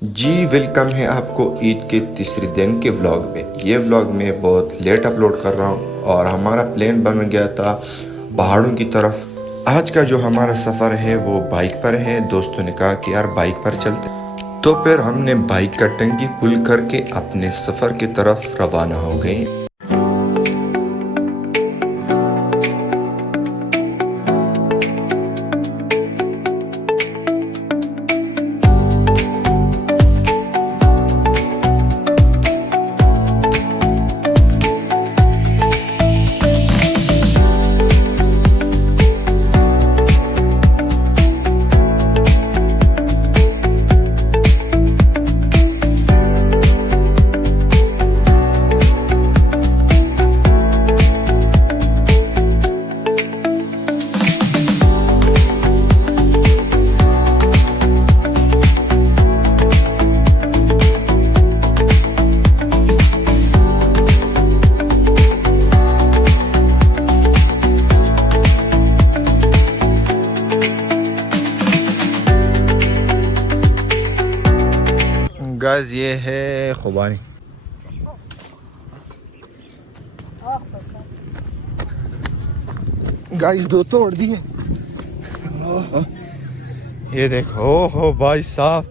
जी welcome है आपको ईद के तीसरे दिन के व्लॉग में। ये व्लॉग मैं बहुत लेट अपलोड कर रहा हूँ और हमारा प्लान बन गया था पहाड़ों की तरफ। आज का जो हमारा सफ़र है वो बाइक पर है। दोस्तों ने कहा कि यार बाइक पर चलते, तो फिर हमने बाइक का टंकी पुल करके अपने सफ़र की तरफ रवाना हो गए। गाइस ये है खुबानी। गाइस दो तोड़ दिए। ये देखो हो भाई साहब।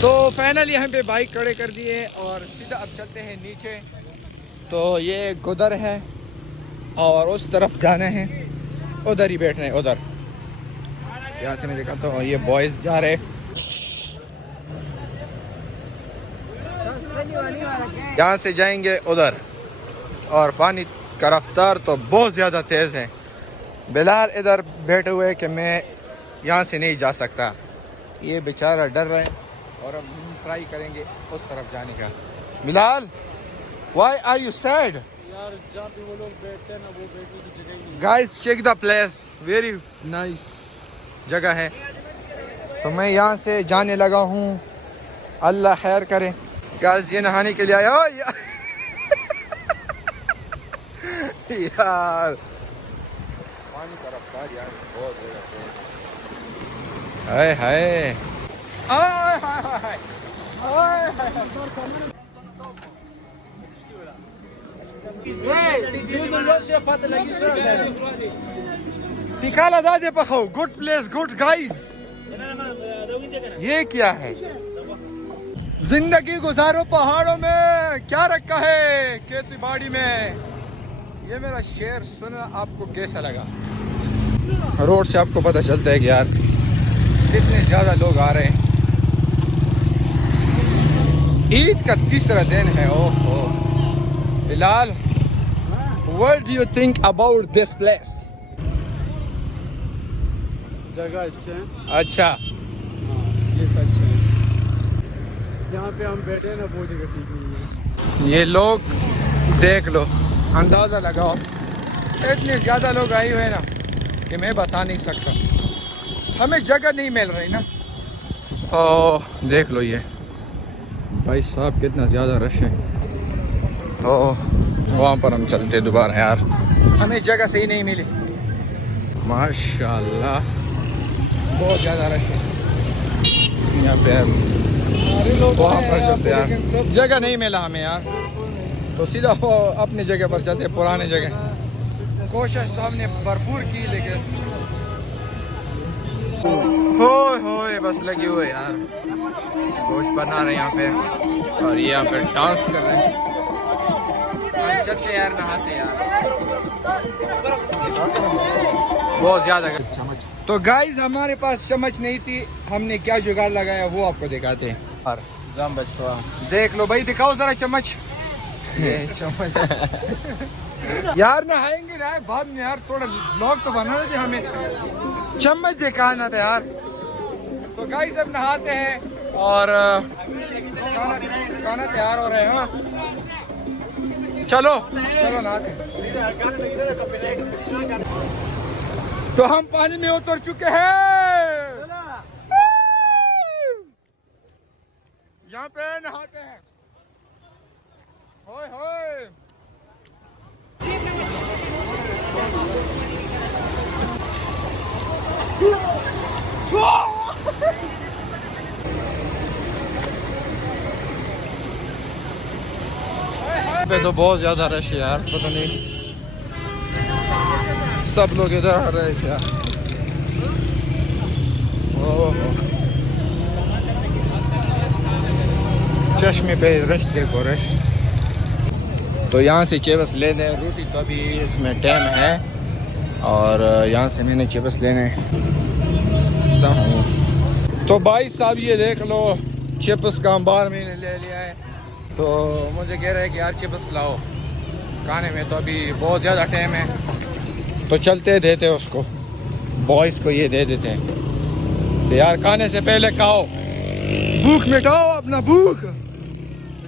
तो फाइनली यहाँ पे बाइक खड़े कर दिए और सीधा अब चलते हैं नीचे। तो ये गुदर है और उस तरफ जाना है, उधर ही बैठना है उधर। यहाँ से मैं देखा तो ये बॉयज जा रहे, यहाँ से जाएंगे उधर। और पानी का रफ्तार तो बहुत ज़्यादा तेज़ है। बिलाल इधर बैठे हुए कि मैं यहाँ से नहीं जा सकता, ये बेचारा डर रहा है और अब हम ट्राई करेंगे उस तरफ जाने का। Bilal why are you sad? यार जहाँ पे वो लोग बैठते हैं ना, वो बैठने की जगह ही नहीं। Guys check the place, very nice जगह है। तो मैं यहाँ से जाने लगा हूँ, अल्लाह खैर करे। गाइस ये नहाने के लिए आया हो यार पानी का रफ्तार यार बहुत हाय हाय निकाला दाजे पखो। Good place, good guys. ये क्या है? जिंदगी गुजारो पहाड़ों में, क्या रखा है खेती बाड़ी में। ये मेरा शेर सुना आपको कैसा लगा? रोड से आपको पता चलता है कि यार कितने ज्यादा लोग आ रहे हैं। ईद का तीसरा दिन है। ओहो Bilal, what do you think about this place? जगह अच्छे हैं। अच्छा, ये सच है। जहाँ पे हम बैठे हैं ना, वो जगह ठीक नहीं है। ये लोग देख लो, अंदाज़ा लगाओ, इतने ज़्यादा लोग आए हुए हैं ना कि मैं बता नहीं सकता। हमें जगह नहीं मिल रही ना। ओह देख लो ये भाई साहब कितना ज़्यादा रश है। ओह वहाँ पर हम चलते दोबारा यार, हमें जगह सही नहीं मिली। माशाल्लाह बहुत ज़्यादा रश है यहाँ पे। वहाँ पर चलते यार, जगह नहीं मिला हमें यार, तो सीधा वो अपनी जगह पर चलते, पुराने जगह। कोशिश तो हमने भरपूर की लेकिन होए बस लगी हुए यार। गोश्त बना रहे यहाँ पे और ये यहाँ पे डांस कर रहे हैं। चलते यार, नहाते यार, बहुत ज़्यादा। तो गाइस हमारे पास चम्मच नहीं थी, हमने क्या जुगाड़ लगाया वो आपको दिखाते हैं। देख लो भाई, दिखाओ जरा चम्मच। ये चम्मच यार नहाएंगे ना बाद में यार, थोड़ा ब्लॉग तो बनाना था हमें, चम्मच दिखाना था यार। तो गाइस अब नहाते हैं और खाना तैयार हो रहे हैं। हाँ चलो चलो नहाते हैं। तो हम पानी में उतर चुके हैं, यहाँ पे नहाते हैं। होय होय पे तो बहुत ज्यादा रश है यार, पता नहीं सब लोग इधर आ रहे हैं क्या। ओहो, चश्मे पे रश देखो, रश। तो यहाँ से चिप्स लेने रोटी तो अभी इसमें टाइम है, और यहाँ से मैंने चिप्स लेने। तो भाई साहब ये देख लो चिप्स का अंबार मैंने ले लिया है। तो मुझे कह रहे हैं कि यार चिप्स लाओ खाने में, तो अभी बहुत ज़्यादा टाइम है, तो चलते देते उसको, बॉयज़ को ये दे देते हैं। तो यार खाने से पहले खाओ, भूख मिटाओ अपना भूख। तो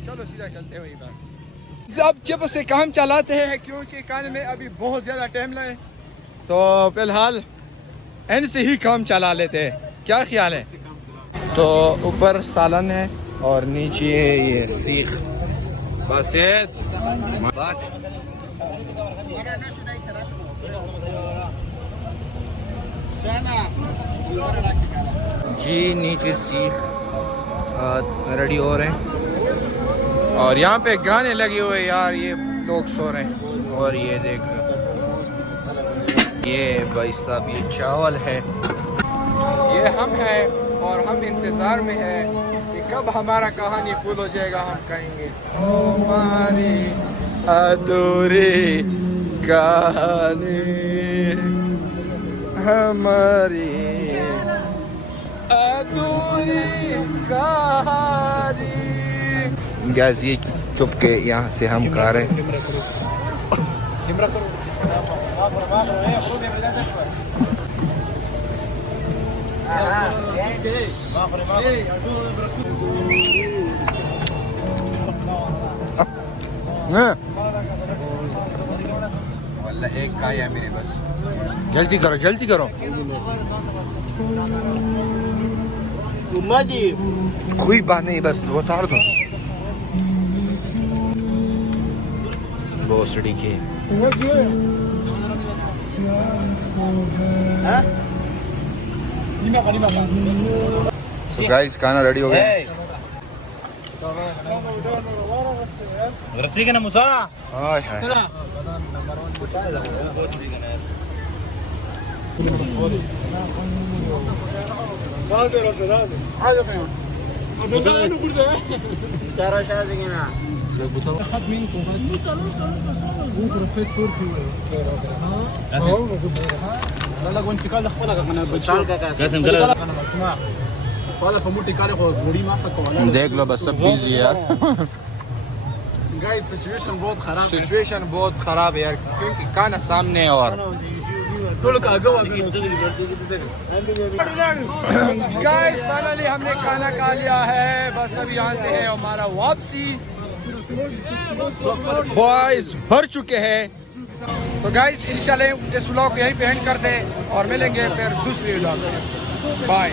चलो सीधा चलते हुए बात। अब चिप्स से काम चलाते हैं क्योंकि खाने में अभी बहुत ज़्यादा टाइम लगे, तो फिलहाल इनसे ही काम चला लेते हैं, क्या ख्याल है। तो ऊपर सालन है और नीचे ये सीख, बस जी। नीचे सीख रेडी हो रहे हैं, और यहाँ पे गाने लगे हुए यार, ये लोग सो रहे हैं। और ये देख लो, ये भाई साहब ये चावल है, ये हम हैं, और हम इंतज़ार में हैं कि कब हमारा कहानी फुल हो जाएगा, हम कहेंगे हमारी अधूरी कहानी, हमारी अधूरी कहानी। गैस ये चुप के यहाँ से हम खा रहे हैं। वल्लाह एक का है मेरे बस, जल्दी करो जल्दी करो। कोई बात नहीं, बस उतार दो। भोसड़ी के तो गाइस खाना रेडी हो गया। देख लो बस सब बिजी है यार। गाइस सिचुएशन बहुत खराब है, सिचुएशन बहुत खराब है यार, क्योंकि खाना सामने है। और गाइस फाइनली हमने खाना खा लिया है, बस अब यहाँ से है हमारा वापसी। बॉयज भर चुके हैं। तो गाइस इंशाल्लाह इस व्लॉग को यहीं पे एंड करते हैं और मिलेंगे फिर दूसरे व्लॉग में। बाय।